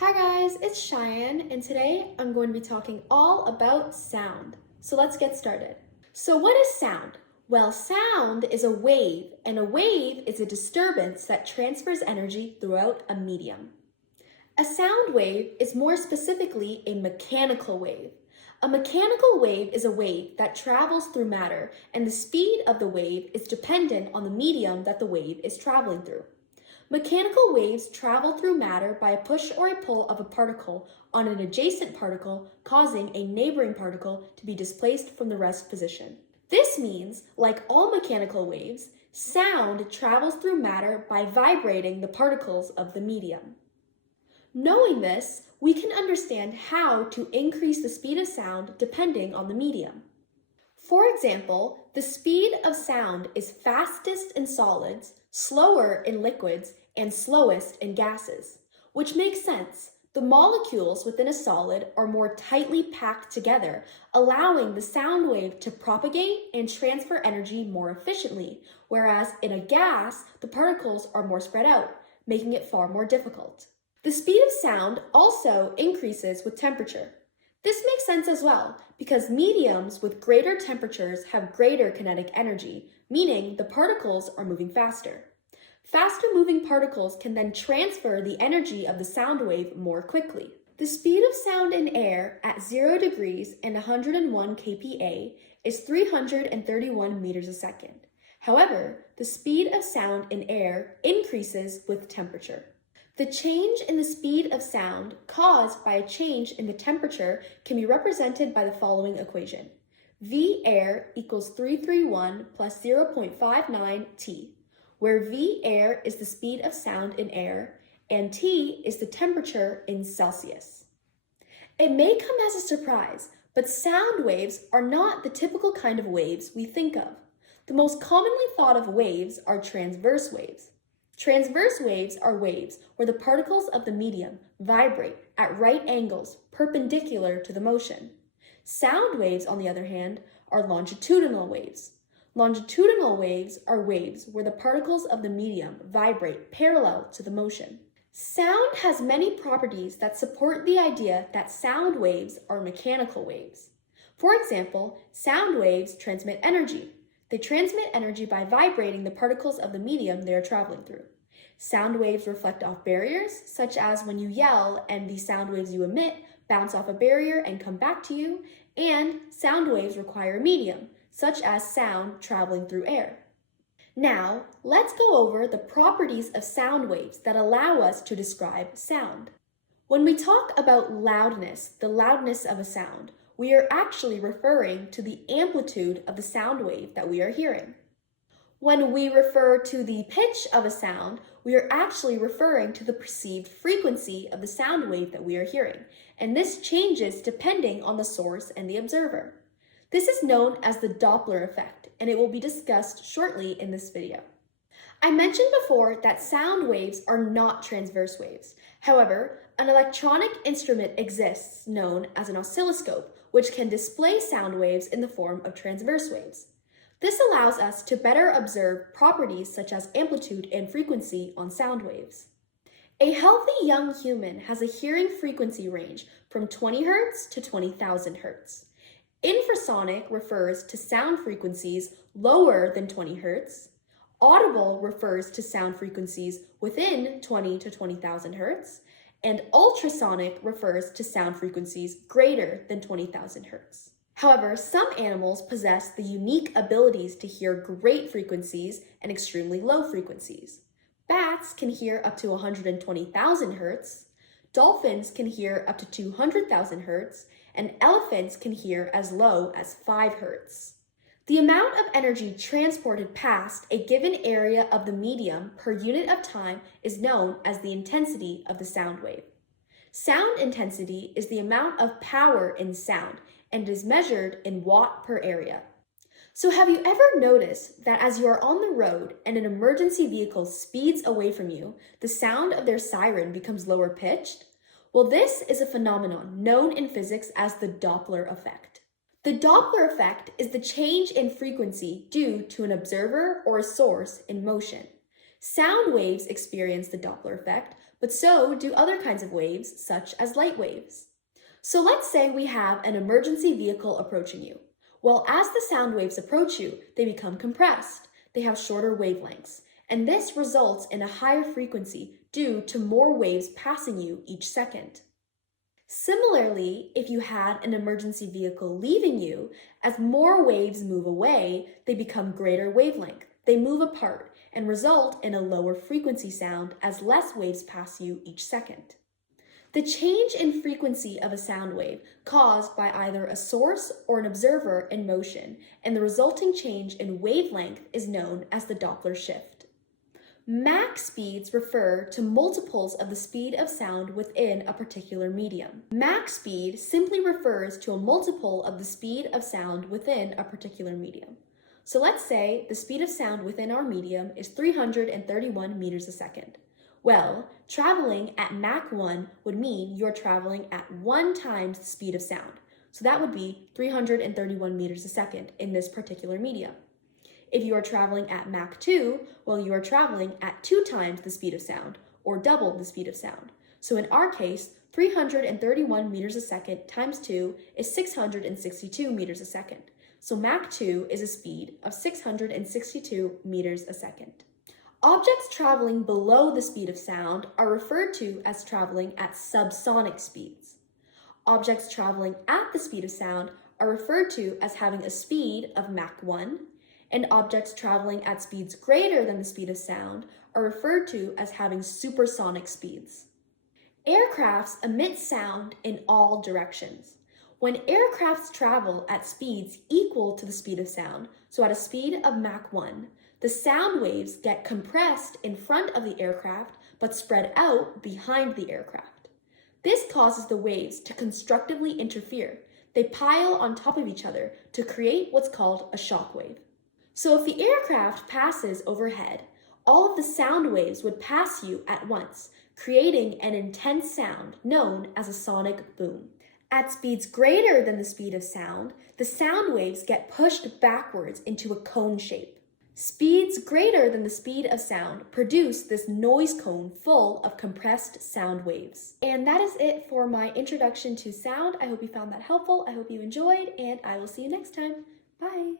Hi guys, it's Shyanne, and today I'm going to be talking all about sound. So let's get started. So what is sound? Well, sound is a wave, and a wave is a disturbance that transfers energy throughout a medium. A sound wave is more specifically a mechanical wave. A mechanical wave is a wave that travels through matter, and the speed of the wave is dependent on the medium that the wave is traveling through. Mechanical waves travel through matter by a push or a pull of a particle on an adjacent particle, causing a neighboring particle to be displaced from the rest position. This means, like all mechanical waves, sound travels through matter by vibrating the particles of the medium. Knowing this, we can understand how to increase the speed of sound depending on the medium. For example, the speed of sound is fastest in solids, slower in liquids, and slowest in gases, which makes sense. The molecules within a solid are more tightly packed together, allowing the sound wave to propagate and transfer energy more efficiently, whereas in a gas, the particles are more spread out, making it far more difficult. The speed of sound also increases with temperature. This makes sense as well, because mediums with greater temperatures have greater kinetic energy, meaning the particles are moving faster. Faster moving particles can then transfer the energy of the sound wave more quickly. The speed of sound in air at 0 degrees and 101 kPa is 331 meters a second. However, the speed of sound in air increases with temperature. The change in the speed of sound caused by a change in the temperature can be represented by the following equation. V air equals 331 plus 0.59 T, where V air is the speed of sound in air and T is the temperature in Celsius. It may come as a surprise, but sound waves are not the typical kind of waves we think of. The most commonly thought of waves are transverse waves. Transverse waves are waves where the particles of the medium vibrate at right angles perpendicular to the motion. Sound waves, on the other hand, are longitudinal waves. Longitudinal waves are waves where the particles of the medium vibrate parallel to the motion. Sound has many properties that support the idea that sound waves are mechanical waves. For example, sound waves transmit energy. They transmit energy by vibrating the particles of the medium they are traveling through. Sound waves reflect off barriers, such as when you yell and the sound waves you emit bounce off a barrier and come back to you, and sound waves require a medium, such as sound traveling through air. Now, let's go over the properties of sound waves that allow us to describe sound. When we talk about loudness, the loudness of a sound, we are actually referring to the amplitude of the sound wave that we are hearing. When we refer to the pitch of a sound, we are actually referring to the perceived frequency of the sound wave that we are hearing, and this changes depending on the source and the observer. This is known as the Doppler effect, and it will be discussed shortly in this video. I mentioned before that sound waves are not transverse waves. However, an electronic instrument exists known as an oscilloscope, which can display sound waves in the form of transverse waves. This allows us to better observe properties such as amplitude and frequency on sound waves. A healthy young human has a hearing frequency range from 20 Hz to 20,000 Hz. Infrasonic refers to sound frequencies lower than 20 Hz. Audible refers to sound frequencies within 20 to 20,000 Hz. And ultrasonic refers to sound frequencies greater than 20,000 Hz. However, some animals possess the unique abilities to hear great frequencies and extremely low frequencies. Bats can hear up to 120,000 Hz, dolphins can hear up to 200,000 Hz, and elephants can hear as low as 5 Hz. The amount of energy transported past a given area of the medium per unit of time is known as the intensity of the sound wave. Sound intensity is the amount of power in sound and is measured in watt per area. So have you ever noticed that as you are on the road and an emergency vehicle speeds away from you, the sound of their siren becomes lower pitched? Well, this is a phenomenon known in physics as the Doppler effect. The Doppler effect is the change in frequency due to an observer or a source in motion. Sound waves experience the Doppler effect, but so do other kinds of waves, such as light waves. So let's say we have an emergency vehicle approaching you. Well, as the sound waves approach you, they become compressed. They have shorter wavelengths, and this results in a higher frequency due to more waves passing you each second. Similarly, if you had an emergency vehicle leaving you, as more waves move away, they become greater wavelength. They move apart and result in a lower frequency sound as less waves pass you each second. The change in frequency of a sound wave caused by either a source or an observer in motion, and the resulting change in wavelength is known as the Doppler shift. Mach speeds refer to multiples of the speed of sound within a particular medium. Mach speed simply refers to a multiple of the speed of sound within a particular medium. So let's say the speed of sound within our medium is 331 meters a second. Well, traveling at Mach 1 would mean you're traveling at 1 times the speed of sound. So that would be 331 meters a second in this particular medium. If you are traveling at Mach 2, well, you are traveling at 2 times the speed of sound, or double the speed of sound. So in our case, 331 meters a second times 2 is 662 meters a second. So Mach 2 is a speed of 662 meters a second. Objects traveling below the speed of sound are referred to as traveling at subsonic speeds. Objects traveling at the speed of sound are referred to as having a speed of Mach 1, and objects traveling at speeds greater than the speed of sound are referred to as having supersonic speeds. Aircrafts emit sound in all directions. When aircrafts travel at speeds equal to the speed of sound, so at a speed of Mach 1, the sound waves get compressed in front of the aircraft but spread out behind the aircraft. This causes the waves to constructively interfere. They pile on top of each other to create what's called a shock wave. So if the aircraft passes overhead, all of the sound waves would pass you at once, creating an intense sound known as a sonic boom. At speeds greater than the speed of sound, the sound waves get pushed backwards into a cone shape. Speeds greater than the speed of sound produce this noise cone full of compressed sound waves. And that is it for my introduction to sound. I hope you found that helpful. I hope you enjoyed, and I will see you next time. Bye.